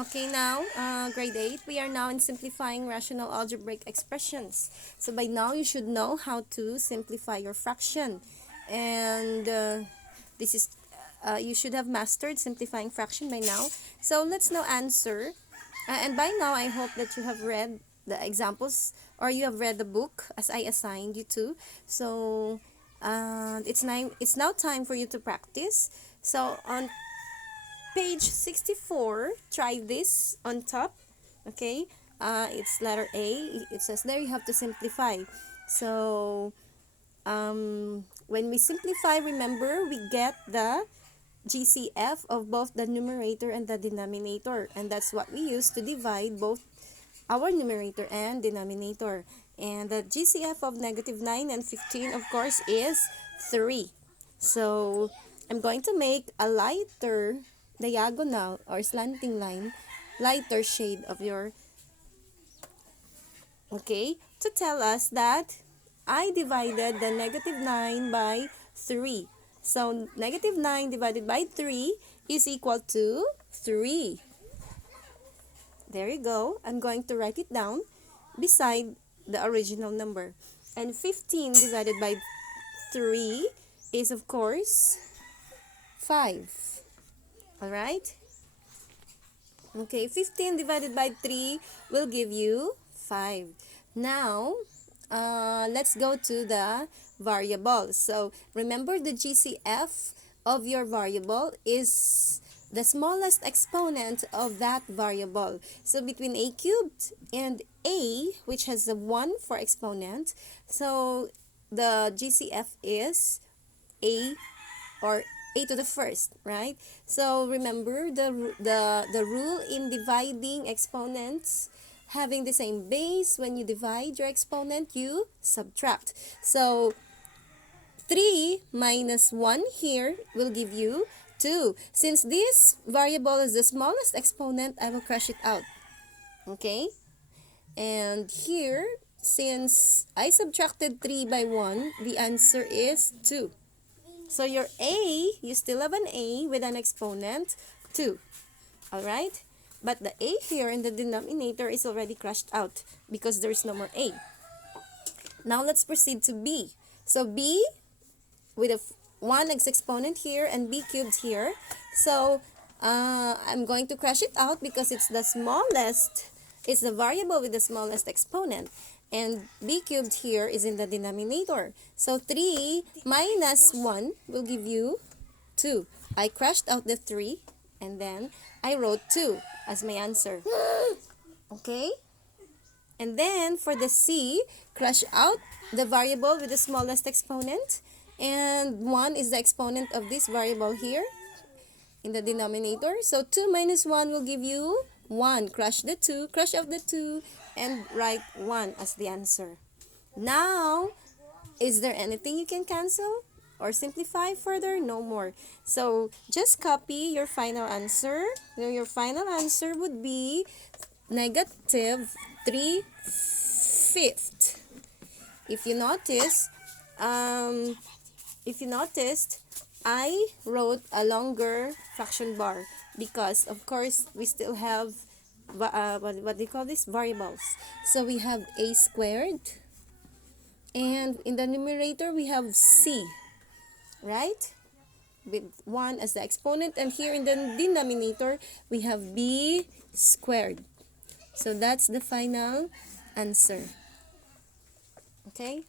Okay, now, grade 8, we are now in simplifying rational algebraic expressions. So by now, you should know how to simplify your fraction. And this is, you should have mastered simplifying fraction by now. So let's now answer. And by now, I hope that you have read the examples or you have read the book as I assigned you to. So it's now time for you to practice. So on page 64, try this on top. Okay, it's letter A. It says there you have to simplify. So when we simplify, remember we get the GCF of both the numerator and the denominator, and that's what we use to divide both our numerator and denominator. And the GCF of -9 and 15, of course, is 3. So I'm going to make a lighter diagonal or slanting line, lighter shade of your, okay, to tell us that I divided the -9 by 3. So -9 divided by 3 is equal to 3. There you go. I'm going to write it down beside the original number. And 15 divided by 3 is, of course, 5. Alright? Okay, 15 divided by 3 will give you 5. Now, let's go to the variable. So, remember the GCF of your variable is the smallest exponent of that variable. So, between a cubed and a, which has a 1 for exponent, so the GCF is a, or a to the first, right? So remember the rule in dividing exponents, having the same base. When you divide your exponent, you subtract. So 3 minus 1 here will give you 2. Since this variable is the smallest exponent, I will crush it out. Okay? And here, since I subtracted 3 by 1, the answer is 2. So your a, you still have an a with an exponent 2. Alright? But the a here in the denominator is already crushed out because there is no more a. Now let's proceed to b. So b with a 1 exponent here and b cubed here. So I'm going to crush it out because it's the smallest, it's the variable with the smallest exponent. And b cubed here is in the denominator. So 3 minus 1 will give you 2. I crushed out the 3 and then I wrote 2 as my answer. Okay? And then for the c, crush out the variable with the smallest exponent. And 1 is the exponent of this variable here in the denominator. So 2 minus 1 will give you 1. Crush the 2, crush out the 2, and write 1 as the answer. Now, is there anything you can cancel or simplify further? No more. So, just copy your final answer. Now, your final answer would be -3/5. If you noticed, I wrote a longer fraction bar because, of course, we still have what do you call this? Variables. So we have a squared, and in the numerator we have c, right? With 1 as the exponent, and here in the denominator we have b squared. So that's the final answer. Okay?